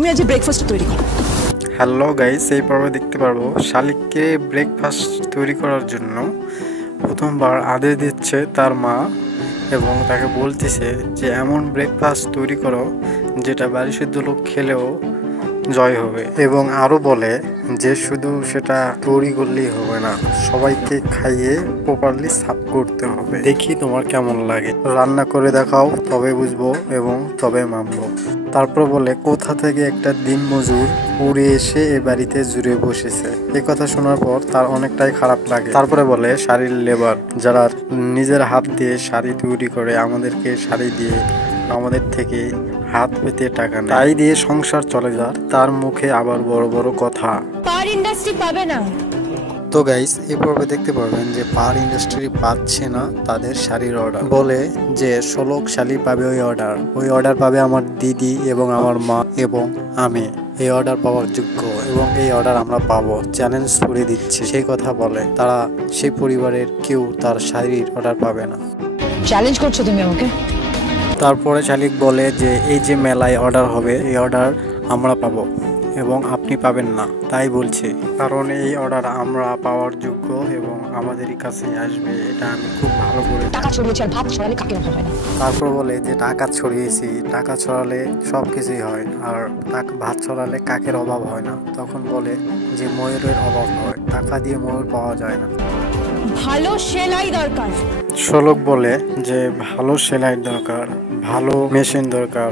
তুমি আজ ব্রেকফাস্ট তৈরি করো। হ্যালো গাইস, এই পর্বে দেখতে পারবো শালিককে ব্রেকফাস্ট তৈরি করার জন্য প্রথমবার আদেশ দিচ্ছে তার মা এবং তাকে বলতেছে যে এমন ব্রেকফাস্ট তৈরি করো যেটা বাড়ি শুদ্ধ লোক খেলেও জয় হবে, এবং আরও বলে যে শুধু সেটা তৈরি করলেই হবে না, সবাইকে খাইয়ে প্রপারলি সার্ভ করতে হবে। দেখি তোমার কেমন লাগে, রান্না করে দেখাও, তবে বুঝবো এবং তবে মানবো। তারপর বলে কোথা থেকে একটা দিনমজুর উড়ে এসে এ বাড়িতে জুড়ে বসেছে। এই কথা শোনার পর তার অনেকটাই খারাপ লাগে। তারপরে বলে শাড়ির লেবার যারা নিজের হাত দিয়ে শাড়ি তৈরি করে আমাদেরকে শাড়ি দিয়ে আমাদের থেকে হাত পেতে টাকা নেয়, তাই দিয়ে সংসার চলে যায়। তার মুখে আবার বড় বড় কথা। পার ইন্ডাস্ট্রি পাবে না। তো গাইস, এই পর্বে দেখতে পারবেন যে পার ইন্ডাস্ট্রি পাচ্ছে না তাদের শাড়ির অর্ডার। বলে যে 16 শাড়ি পাবে ওই অর্ডার পাবে আমার দিদি এবং আমার মা এবং আমি। এই অর্ডার পাওয়ার যোগ্য এবং এই অর্ডার আমরা পাবো, চ্যালেঞ্জ করে দিচ্ছে। সেই কথা বলে তারা সেই পরিবারের কেউ তার শাড়ির অর্ডার পাবে না। চ্যালেঞ্জ করছো তুমি আমাকে? তারপরে শালিক বলে যে এই যে মেলায় অর্ডার হবে এই অর্ডার আমরা পাবো এবং আপনি পাবেন না, তাই বলছি, কারণ এই অর্ডার আমরা পাওয়ার যোগ্য এবং আমাদেরই কাছে আসবে, এটা আমি খুব ভালো করে। টাকা ছড়িয়েছি আর ভাত ছড়ালে কাকে অভাব হয় না। তারপর বলে যে টাকা ছড়িয়েছি, টাকা ছড়ালে সব কিছুই হয়, আর ভাত ছড়ালে কাকের অভাব হয় না। তখন বলে যে ময়ূরের অভাব হয়, টাকা দিয়ে ময়ূর পাওয়া যায় না। ভালো সেলাই দরকার। শ্লোক বলে যে ভালো সেলাই দরকার, ভালো মেশিন দরকার,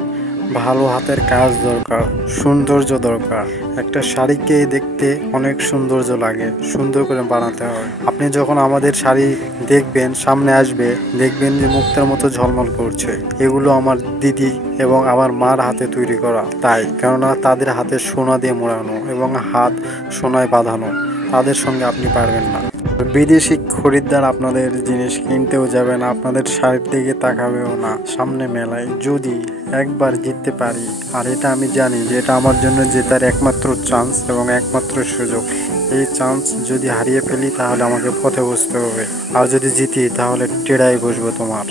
ভালো হাতের কাজ দরকার, সৌন্দর্য দরকার। একটা শাড়িকে দেখতে অনেক সৌন্দর্য লাগে, সুন্দর করে বানাতে হয়। আপনি যখন আমাদের শাড়ি দেখবেন, সামনে আসবে, দেখবেন যে মুক্তার মতো ঝলমল করছে। এগুলো আমার দিদি এবং আমার মার হাতে তৈরি করা, তাই কেননা তাদের হাতে সোনা দিয়ে মোড়ানো এবং হাত সোনায় বাঁধানো, তাদের সঙ্গে আপনি পারবেন না। বিদেশি খরিদ্দার আপনাদের জিনিস কিনতেও যাবে না, আপনাদের শাড়ির দিকে তাকাবেও না। সামনে মেলায় যদি একবার জিততে পারি, আর এটা আমি জানি যে এটা আমার জন্য জেতার একমাত্র চান্স এবং একমাত্র সুযোগ, এই চান্স যদি হারিয়ে ফেলি তাহলে আমাকে পথে বসতে হবে, আর যদি জিতি তাহলে টেড়াই বসবো তোমার।